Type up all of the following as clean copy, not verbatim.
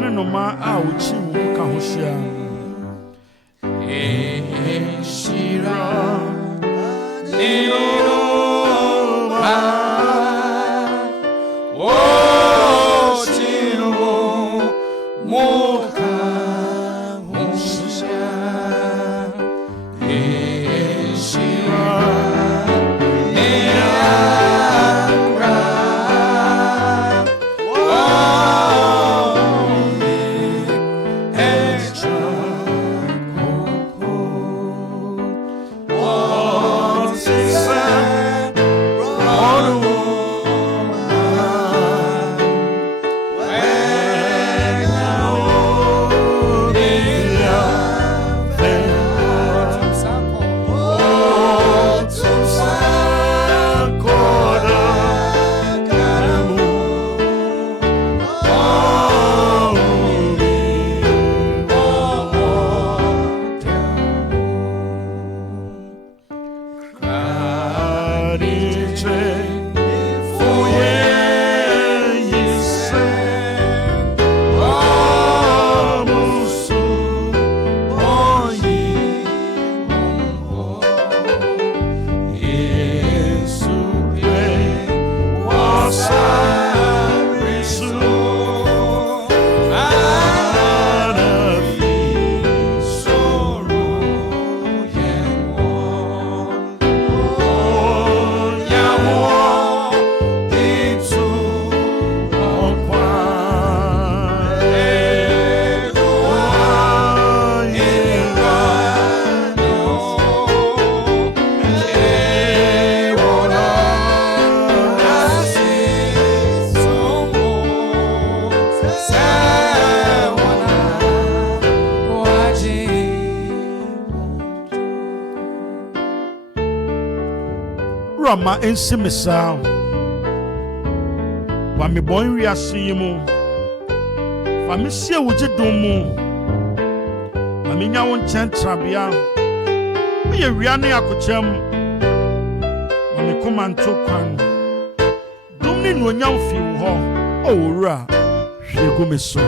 Fane no ma a uchi wu ka hoshia. Shira Rama ensimisa wa me bon wiase mu fa me sie wuji domu ma me nya won chentrabia me ye wiane akochem ma me komanto kwan dum ni no nyam fi wo ho o wura hwegu me so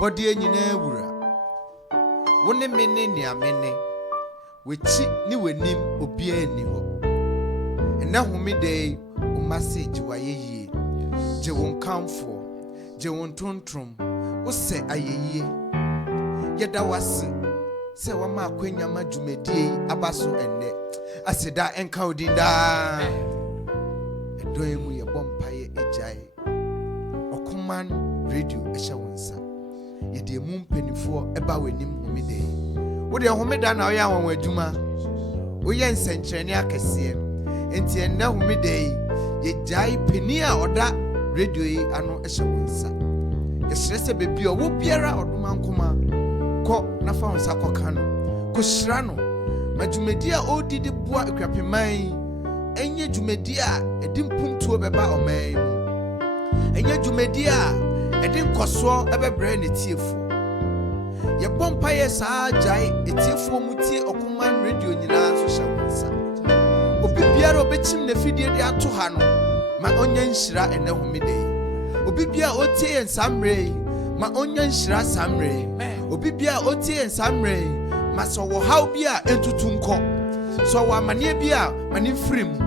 Body nyina wura wone mene ne amene wechi ni wanim obi ani ho ena homede o message wayeye je won kamfo je won tontrom o se ayeye yeda wase se wa ma akwanya madwumadie abaso enne aseda enka odinda edoemu ye bompaye ejai okuman radio ehya wonsa yede mu mpanifo eba wanim homede wo de homeda na oya won adwuma wo ye nsenkyerene akese enti enna homede ye jai pani a oda radio yi ano ehye wonsa ye serese bebi o wo biara oduma nkoma ko na fa wonsa ko kano ko hyira no madwumadi a odidi boa ekwapeman enye dwumadi a edimpumtuo beba oman enye dwumadi a edin koso ebebre ne tiefo ye bompa ye saa jai etiefo mutie okuman radio nyina so hyawonsa obi biara obechim na fidie de ato ha no ma onya nhyira ene homede obi bia otie ye nsamre ma onya nhyira samre obi bia otie ye nsamre ma so wo haw bia entutu nko So wa manie bi a mani free mu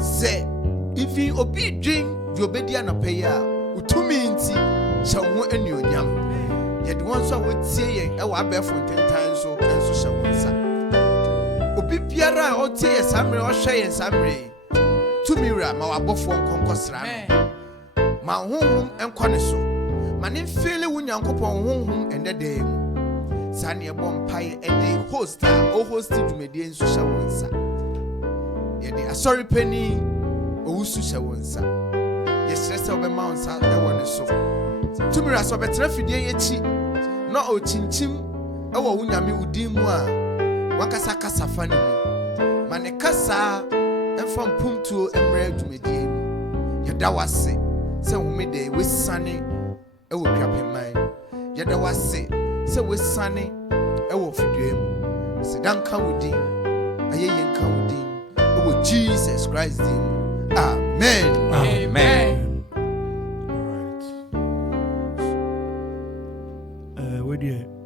se even obi dwen di obedi anope ya utumi nti hye ho anuonyam ye de won so wotie yen e wa abefo ntentan so enso hye ho nsa obi biara a otie ye samre o hwe yen samre tumira ma wabofo nkonkosra no ma honhom enko ne so ma ne mfele wunyankopɔn honhom endede mu sane ebo mpae ede host a o host dwumedie nso hye wo nsa ye de Asorepanin Owusu hye wo nsa ye stress obema nsa e wo ne so tumira so betra fidie ye chi na o chinchim e wo wunyame udin mu a wakasa kasa fa ne mu ma ne kasa emfa mpumtuo emre dwumedie mu ye da wase se humede we sane e wo kwapeman ye da wase se we sane e wo fidie mu sidanka wudi ayeye nka wudi e wo Jesus Christ din. Amen. Amen. All right. Where do you